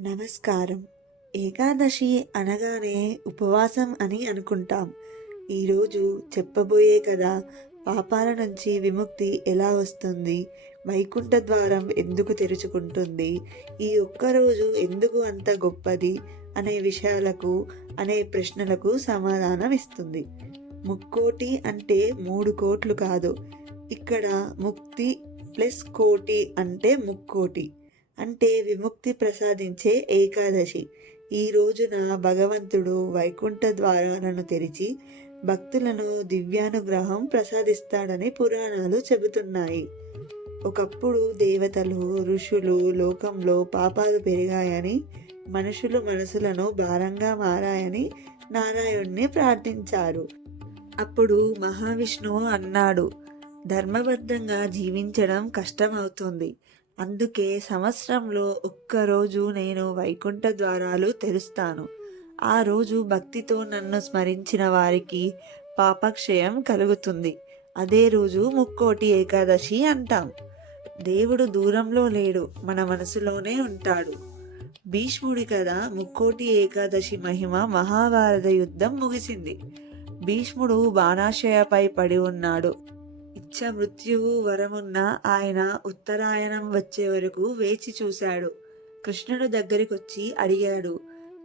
నమస్కారం. ఏకాదశి అనగానే ఉపవాసం అని అనుకుంటాం. ఈరోజు చెప్పబోయే కదా పాపాల నుంచి విముక్తి ఎలా వస్తుంది? వైకుంఠ ద్వారం ఎందుకు తెరుచుకుంటుంది? ఈ ఒక్కరోజు ఎందుకు అంత గొప్పది? అనే విషయాలకు అనే ప్రశ్నలకు సమాధానం ఇస్తుంది. ముక్కోటి అంటే మూడు కోట్లు కాదు. ఇక్కడ ముక్తి ప్లస్ కోటి అంటే ముక్కోటి. అంటే విముక్తి ప్రసాదించే ఏకాదశి. ఈ రోజున భగవంతుడు వైకుంఠ ద్వారాలను తెరిచి భక్తులను దివ్యానుగ్రహం ప్రసాదిస్తాడని పురాణాలు చెబుతున్నాయి. ఒకప్పుడు దేవతలు ఋషులు లోకంలో పాపాలు పెరిగాయని మనుషులు మనసులను భారంగా మారాయని నారాయణ్ణి ప్రార్థించారు. అప్పుడు మహావిష్ణువు అన్నాడు ధర్మబద్ధంగా జీవించడం కష్టమవుతుంది. అందుకే సంవత్సరంలో ఒక్కరోజు నేను వైకుంఠ ద్వారాలు తెరుస్తాను. ఆ రోజు భక్తితో నన్ను స్మరించిన వారికి పాపక్షయం కలుగుతుంది. అదే రోజు ముక్కోటి ఏకాదశి అంటాం. దేవుడు దూరంలో లేడు మన మనసులోనే ఉంటాడు. భీష్ముడి కథ ముక్కోటి ఏకాదశి మహిమ మహాభారత యుద్ధం ముగిసింది. భీష్ముడు బాణాశయపై పడి ఉన్నాడు. ఇచ్చ మృత్యువు వరమున్న ఆయన ఉత్తరాయణం వచ్చే వరకు వేచి చూశాడు. కృష్ణుడు దగ్గరికొచ్చి అడిగాడు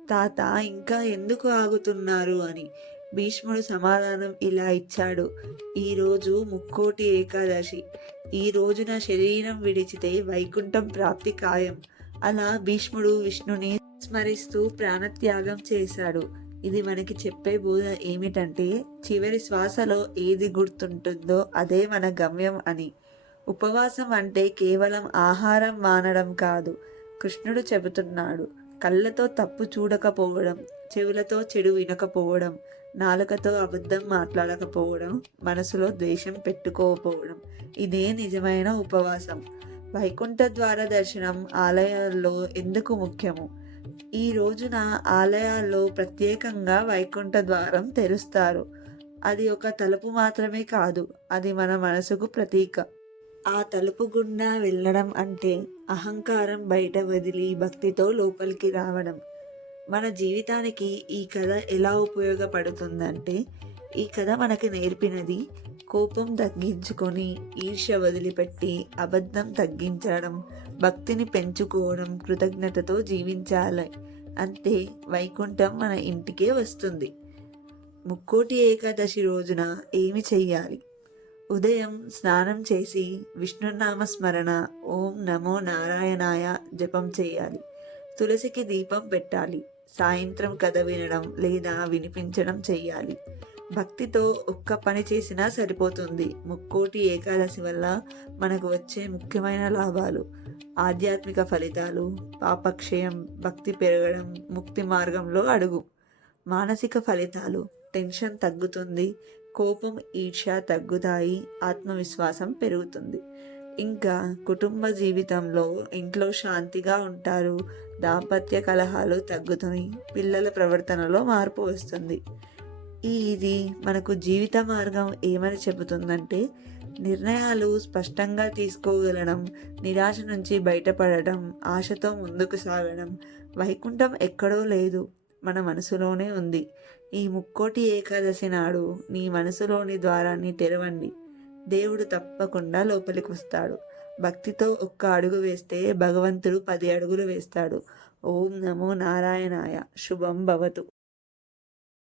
తాత ఇంకా ఎందుకు ఆగుతున్నారు? అని. భీష్ముడు సమాధానం ఇలా ఇచ్చాడు ఈరోజు ముక్కోటి ఏకాదశి. ఈ రోజున శరీరం విడిచితే వైకుంఠం ప్రాప్తి ఖాయం. అలా భీష్ముడు విష్ణుని స్మరిస్తూ ప్రాణత్యాగం చేశాడు. ఇది మనకి చెప్పే బోధ ఏమిటంటే చివరి శ్వాసలో ఏది గుర్తుంటుందో అదే మన గమ్యం అని. ఉపవాసం అంటే కేవలం ఆహారం మానడం కాదు కృష్ణుడు చెబుతున్నాడు. కళ్ళతో తప్పు చూడకపోవడం చెవులతో చెడు వినకపోవడం నాలుకతో అబద్ధం మాట్లాడకపోవడం మనసులో ద్వేషం పెట్టుకోకపోవడం ఇదే నిజమైన ఉపవాసం. వైకుంఠ ద్వార దర్శనం ఆలయాల్లో ఎందుకు ముఖ్యము? ఈ రోజున ఆలయాల్లో ప్రత్యేకంగా వైకుంఠ ద్వారం తెరుస్తారు. అది ఒక తలుపు మాత్రమే కాదు అది మన మనసుకు ప్రతీక. ఆ తలుపు గుండా వెళ్ళడం అంటే అహంకారం బయట వదిలి భక్తితో లోపలికి రావడం. మన జీవితానికి ఈ కథ ఎలా ఉపయోగపడుతుందంటే ఈ కథ మనకి నేర్పినది కోపం తగ్గించుకొని ఈర్ష్య వదిలిపెట్టి అబద్ధం తగ్గించడం భక్తిని పెంచుకోవడం కృతజ్ఞతతో జీవించాలి. అంతే వైకుంఠం మన ఇంటికే వస్తుంది. ముక్కోటి ఏకాదశి రోజున ఏమి చెయ్యాలి? ఉదయం స్నానం చేసి విష్ణునామ స్మరణ ఓం నమో నారాయణాయ జపం చేయాలి. తులసికి దీపం పెట్టాలి. సాయంత్రం కథ వినడం లేదా వినిపించడం చెయ్యాలి. భక్తితో ఒక్క పని చేసినా సరిపోతుంది. ముక్కోటి ఏకాదశి వల్ల మనకు వచ్చే ముఖ్యమైన లాభాలు. ఆధ్యాత్మిక ఫలితాలు పాపక్షయం భక్తి పెరగడం ముక్తి మార్గంలో అడుగు. మానసిక ఫలితాలు టెన్షన్ తగ్గుతుంది కోపం ఈర్ష్య తగ్గుతాయి ఆత్మవిశ్వాసం పెరుగుతుంది. ఇంకా కుటుంబ జీవితంలో ఇంట్లో శాంతిగా ఉంటారు దాంపత్య కలహాలు తగ్గుతాయి పిల్లల ప్రవర్తనలో మార్పు వస్తుంది. ఇది మనకు జీవిత మార్గం ఏమని చెబుతుందంటే నిర్ణయాలు స్పష్టంగా తీసుకోగలడం నిరాశ నుంచి బయటపడడం ఆశతో ముందుకు సాగడం వైకుంఠం ఎక్కడో లేదు మన మనసులోనే ఉంది. ఈ ముక్కోటి ఏకాదశి నాడు నీ మనసులోని ద్వారాన్ని తెరవండి. దేవుడు తప్పకుండా లోపలికి వస్తాడు. భక్తితో ఒక్క అడుగు వేస్తే భగవంతుడు పది అడుగులు వేస్తాడు. ఓం నమో నారాయణాయ. శుభం భవతు.